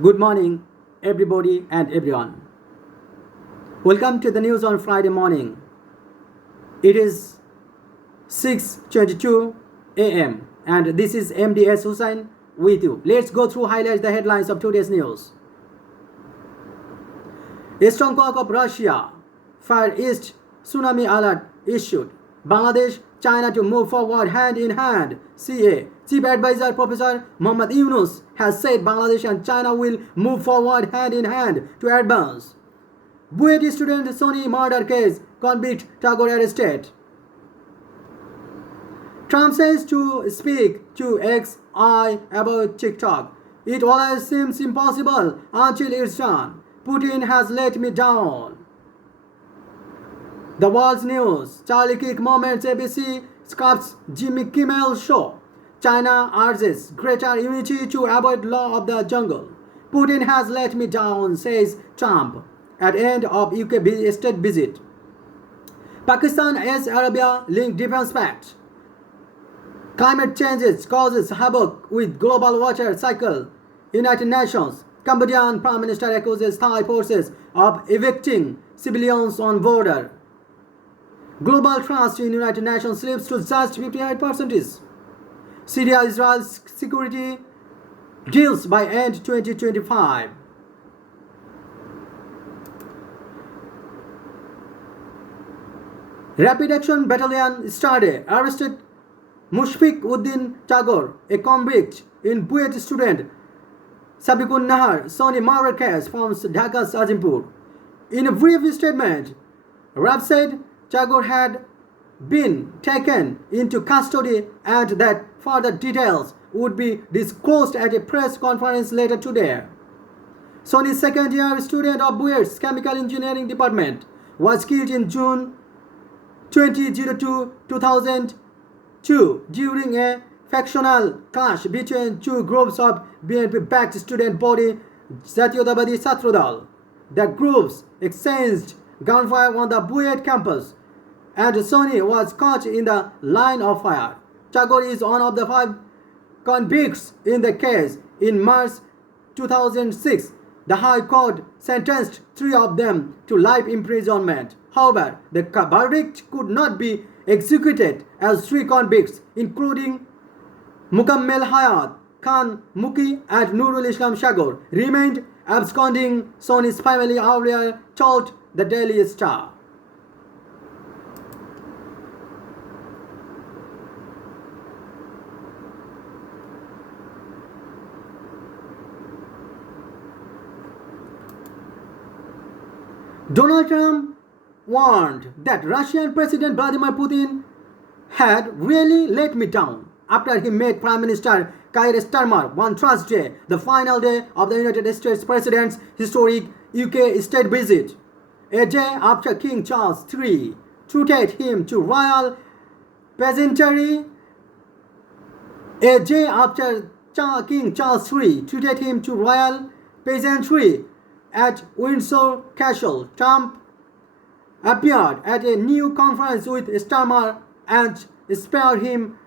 Good morning, everybody and everyone. Welcome to the news on Friday morning. It is 6:22 a.m. and this is MDS Hussain with you. Let's go through highlights the headlines of today's news. Eastern Cork of Russia, Far East tsunami alert issued. Bangladesh, China to move forward hand in hand. CA Chief Advisor Professor Muhammad Yunus has said Bangladesh and China will move forward hand in hand to advance. Buet student Sony murder case, convict Tagore arrested. Trump says to speak to XI about TikTok. It always seems impossible until it's done. Putin has let me down. The world's news. Charlie Kirk moments ABC scuffs Jimmy Kimmel show. China urges greater unity to avoid law of the jungle. Putin has let me down, says Trump at end of UK state visit. Pakistan as Arabia linked defense pact. Climate changes causes havoc with global water cycle. United Nations. Cambodian Prime Minister accuses Thai forces of evicting civilians on border. Global trust in United Nations slips to just 58%. Syria-Israel's security deals by end 2025. Rapid Action Battalion started, arrested Mushfiq Uddin Tagore, a convict in Buet student Sabikun Nahar Sony murder case from Dhaka's Azimpur. In a brief statement, Rab said Tagore had been taken into custody and that further details would be disclosed at a press conference later today. Sony's second-year student of Buet's Chemical Engineering Department was killed in June 2002 during a factional clash between two groups of BNP-backed student body Jatiyottabadi Chhatrodal. The groups exchanged gunfire on the Buet campus and Sony was caught in the line of fire. Tagore is one of the 5 convicts in the case. In March 2006, the High Court sentenced 3 of them to life imprisonment. However, the verdict could not be executed as 3 convicts, including Mukammel Hayat Khan Muki and Nurul Islam Shagor, remained absconding, Sony's family earlier told the Daily Star. Donald Trump warned that Russian President Vladimir Putin had really let me down after he met Prime Minister Keir Starmer on Thursday, the final day of the United States President's historic UK state visit. A day after King Charles III treated him to royal peasantry. A day after King Charles III treated him to royal peasantry at Windsor Castle, Trump appeared at a new conference with Starmer and spared him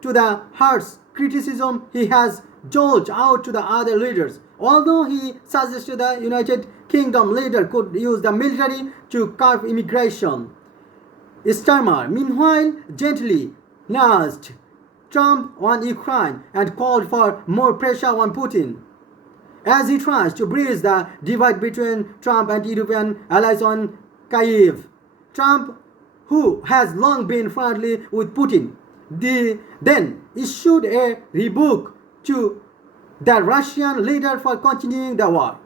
to the harsh criticism he has doled out to the other leaders. Although he suggested the United Kingdom leader could use the military to curb immigration, Starmer, meanwhile, gently nudged Trump on Ukraine and called for more pressure on Putin as he tries to bridge the divide between Trump and European allies on Kyiv. Trump, who has long been friendly with Putin, then issued a rebuke to the Russian leader for continuing the war.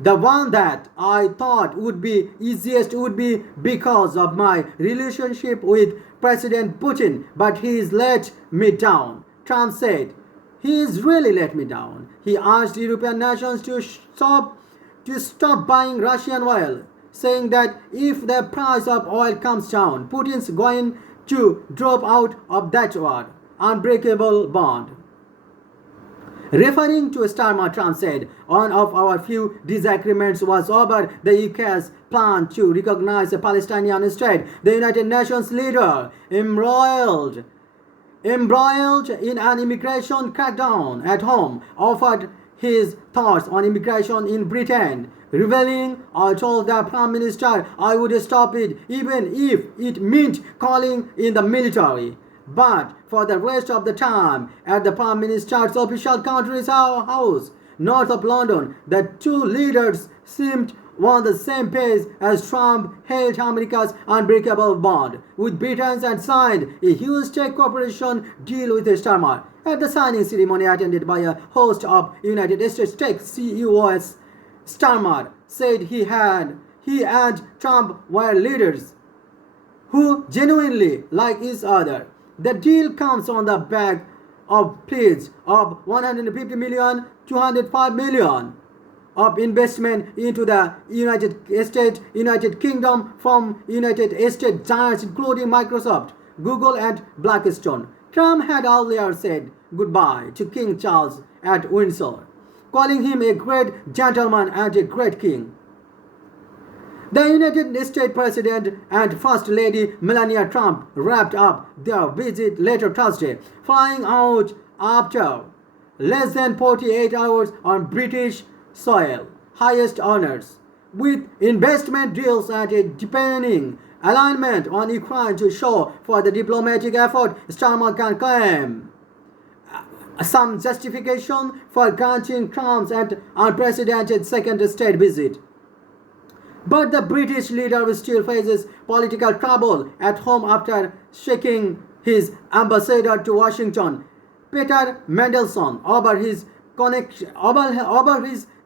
The one that I thought would be easiest would be because of my relationship with President Putin, but he's let me down, Trump said. He's really let me down. He asked European nations to stop buying Russian oil, saying that if the price of oil comes down, Putin's going to drop out of that war, unbreakable bond. Referring to Starmer, Trump said, one of our few disagreements was over the UK's plan to recognize a Palestinian state. The United Nations leader embroiled in an immigration crackdown at home offered his thoughts on immigration in Britain, revealing, I told the Prime Minister I would stop it even if it meant calling in the military. But for the rest of the time, at the Prime Minister's official country's house, north of London, the two leaders seemed on the same page as Trump hailed America's unbreakable bond with Britain and signed a huge tech cooperation deal with Starmer. At the signing ceremony attended by a host of United States tech CEOs, Starmer said he and Trump were leaders who genuinely like each other. The deal comes on the back of pledge of 150 million, 205 million of investment into the United Kingdom from United States giants including Microsoft, Google and Blackstone. Trump had earlier said goodbye to King Charles at Windsor, calling him a great gentleman and a great king. The United States President and First Lady Melania Trump wrapped up their visit later Thursday, flying out after less than 48 hours on British soil, highest honors, with investment deals and a deepening alignment on Ukraine to show for the diplomatic effort. Starmer can claim some justification for granting Trump's and unprecedented second state visit. But the British leader still faces political trouble at home after shaking his ambassador to Washington, Peter Mandelson, over his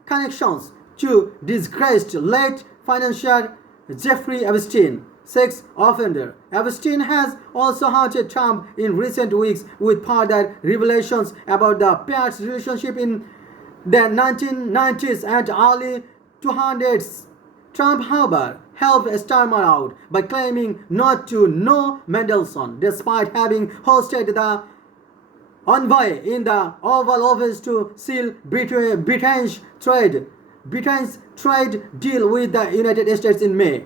connections to disgraced late financier Jeffrey Epstein, sex offender. Epstein has also haunted Trump in recent weeks with further revelations about the pair's relationship in the 1990s and early 200s. Trump, however, helped Starmer out by claiming not to know Mandelson, despite having hosted the envoy in the Oval Office to seal Britain's trade deal with the United States in May.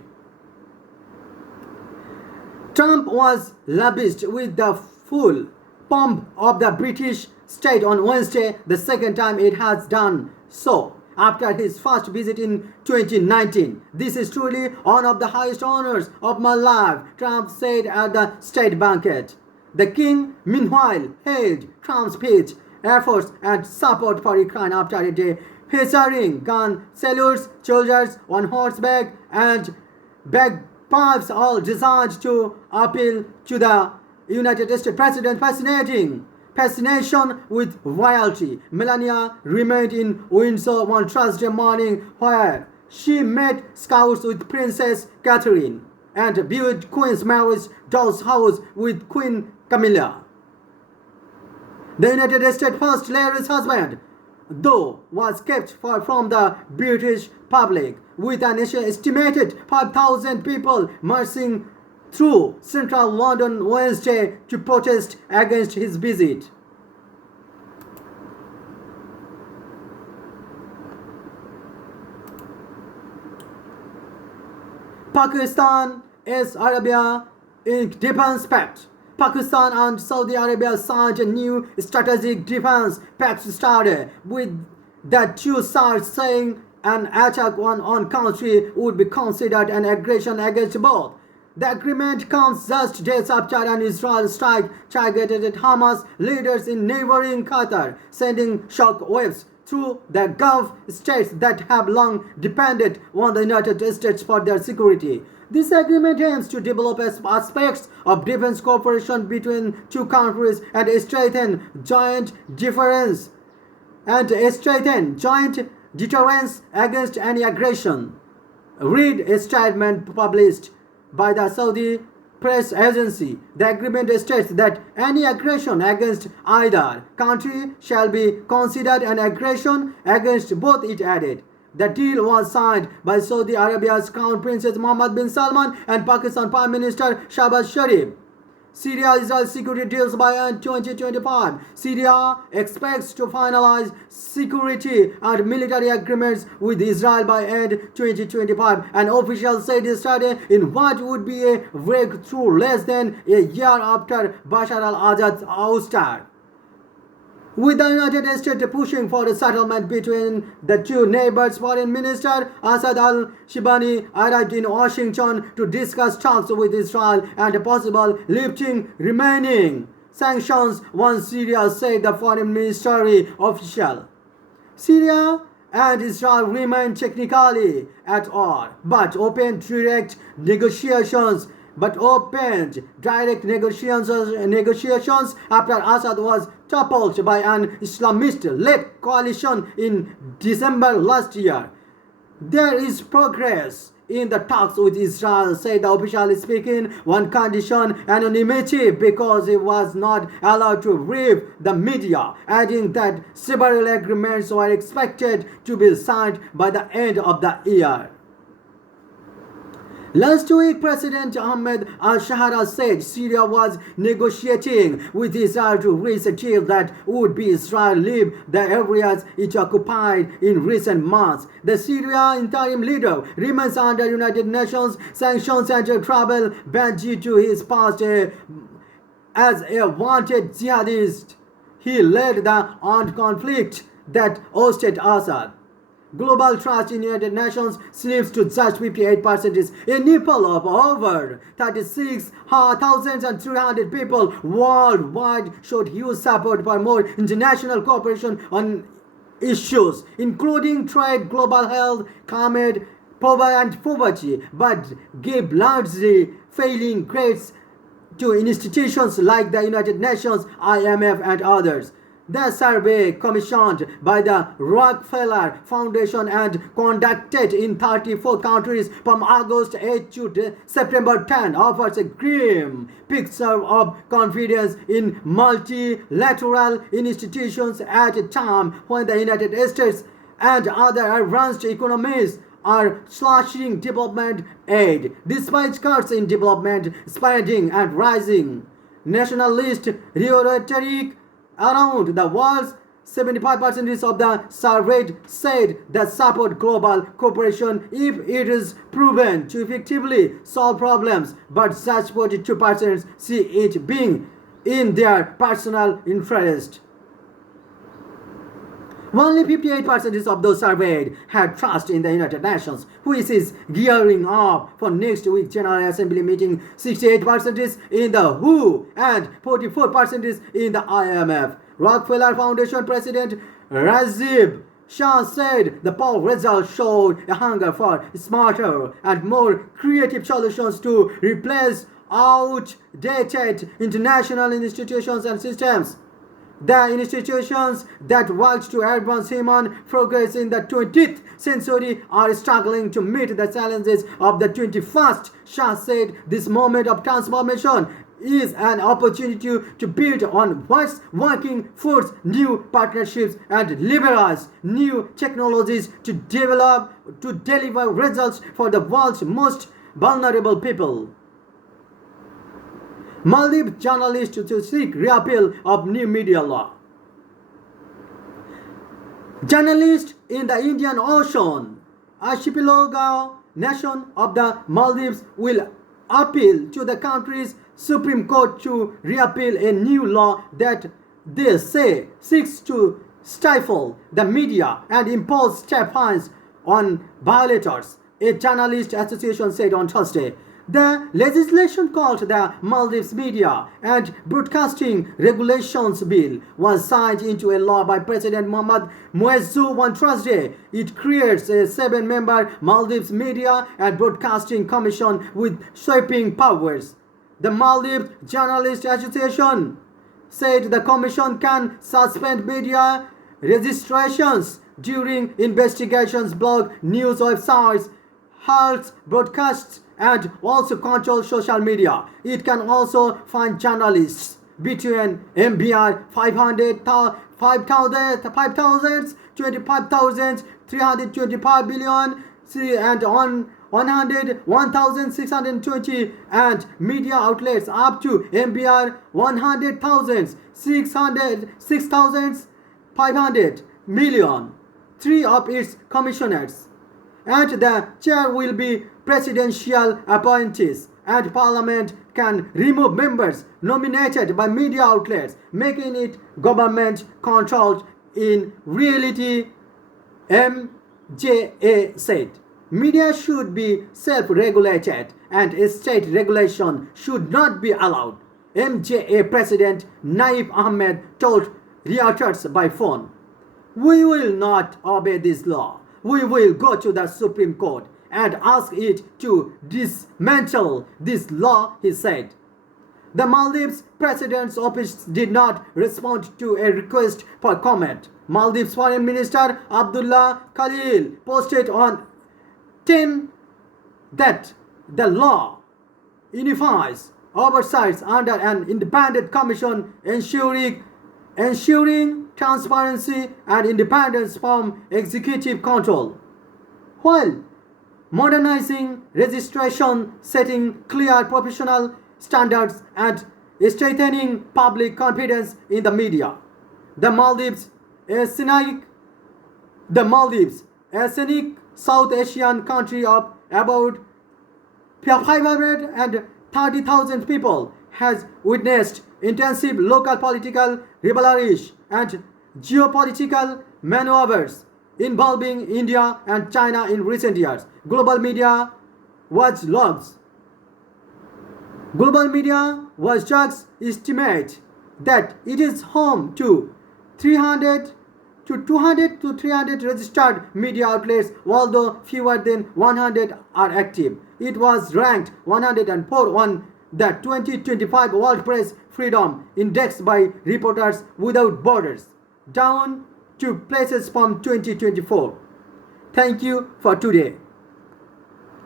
Trump was lavished with the full pomp of the British state on Wednesday, the second time it has done so after his first visit in 2019. This is truly one of the highest honors of my life, Trump said at the state banquet. The king, meanwhile, hailed Trump's speech, efforts and support for Ukraine after a day featuring gun salutes, soldiers on horseback and bagpipes, all designed to appeal to the United States President. Fascination with royalty. Melania remained in Windsor on Thursday morning, where she met scouts with Princess Catherine and viewed Queen's marriage doll's house with Queen Camilla. The United States First Lady's husband, though, was kept far from the British public, with an estimated 5,000 people marching through central London Wednesday to protest against his visit. Pakistan is Arabia in defense pact. Pakistan and Saudi Arabia signed a new strategic defense pact started with the two sides saying an attack on one country would be considered an aggression against both. The agreement comes just days after an Israel strike targeted Hamas leaders in neighboring Qatar, sending shock waves through the Gulf states that have long depended on the United States for their security. This agreement aims to develop aspects of defense cooperation between two countries and strengthen joint deterrence against any aggression. Read a statement published by the Saudi press agency. The agreement states that any aggression against either country shall be considered an aggression against both, it added. The deal was signed by Saudi Arabia's Crown Prince Mohammed bin Salman and Pakistan Prime Minister Shahbaz Sharif. Syria-Israel security deals by end 2025. Syria expects to finalize security and military agreements with Israel by end 2025. An official said yesterday in what would be a breakthrough less than a year after Bashar al-Assad's ouster. With the United States pushing for a settlement between the two neighbors, Foreign Minister Asad al-Shibani arrived in Washington to discuss talks with Israel and a possible lifting remaining sanctions, one Syria said the foreign ministry official. Syria and Israel remain technically at war, but opened direct negotiations after Assad was toppled by an Islamist-led coalition in December last year. There is progress in the talks with Israel, said the official speaking, one condition anonymity because he was not allowed to brief the media, adding that several agreements were expected to be signed by the end of the year. Last week, President Ahmed al-Shara said Syria was negotiating with Israel to reach a deal that would be Israel leave the areas it occupied in recent months. The Syria interim leader remains under United Nations sanctions and a travel ban due to his past as a wanted jihadist. He led the armed conflict that ousted Assad. Global trust in United Nations slips to just 58%. A nipple of over 36,300 people worldwide showed huge support for more international cooperation on issues including trade, global health, climate, poverty, but gave largely failing grades to institutions like the United Nations, IMF, and others. The survey, commissioned by the Rockefeller Foundation and conducted in 34 countries from August 8 to September 10, offers a grim picture of confidence in multilateral institutions at a time when the United States and other advanced economies are slashing development aid, despite cuts in development spending and rising nationalist rhetoric around the world. 75% of the surveyed said that support global cooperation if it is proven to effectively solve problems, but such 42% see it being in their personal interest. Only 58% of those surveyed had trust in the United Nations, which is gearing up for next week's General Assembly meeting. 68% in the WHO and 44% in the IMF. Rockefeller Foundation President Rajiv Shah said the poll results showed a hunger for smarter and more creative solutions to replace outdated international institutions and systems. The institutions that worked to advance human progress in the 20th century are struggling to meet the challenges of the 21st. Shah said this moment of transformation is an opportunity to build on what's working, force new partnerships, and liberalize new technologies to deliver results for the world's most vulnerable people. Maldives journalists to seek repeal of new media law. Journalists in the Indian Ocean archipelago nation of the Maldives will appeal to the country's Supreme Court to repeal a new law that they say seeks to stifle the media and impose steep fines on violators, a journalist association said on Thursday. The legislation called the Maldives Media and Broadcasting Regulations Bill was signed into a law by President Mohamed Muezzu on Thursday. It creates a 7-member Maldives Media and Broadcasting Commission with sweeping powers. The Maldives Journalists Association said the commission can suspend media registrations during investigations, block news websites, halt broadcasts, and also control social media. It can also fine journalists between MBR 25,325 billion and on 1,620 and media outlets up to MBR 6,500 million. 3 of its commissioners and the chair will be presidential appointees, and Parliament can remove members nominated by media outlets, making it government controlled. In reality, MJA said, media should be self-regulated and state regulation should not be allowed. MJA President Naif Ahmed told reporters by phone, "We will not obey this law. We will go to the Supreme Court and ask it to dismantle this law," he said. The Maldives President's office did not respond to a request for comment. Maldives Foreign Minister Abdullah Khalil posted on 10 that the law unifies oversight under an independent commission ensuring transparency and independence from executive control, while modernizing registration, setting clear professional standards, and strengthening public confidence in the media. The Maldives, a scenic South Asian country of about 530,000 people, has witnessed intensive local political rivalries and geopolitical maneuvers involving India and China in recent years. Global media watchdogs estimate that it is home to 200 to 300 registered media outlets, although fewer than 100 are active. It was ranked 104 on the 2025 World Press Freedom Index by Reporters Without Borders, down 2 places from 2024. Thank you for today.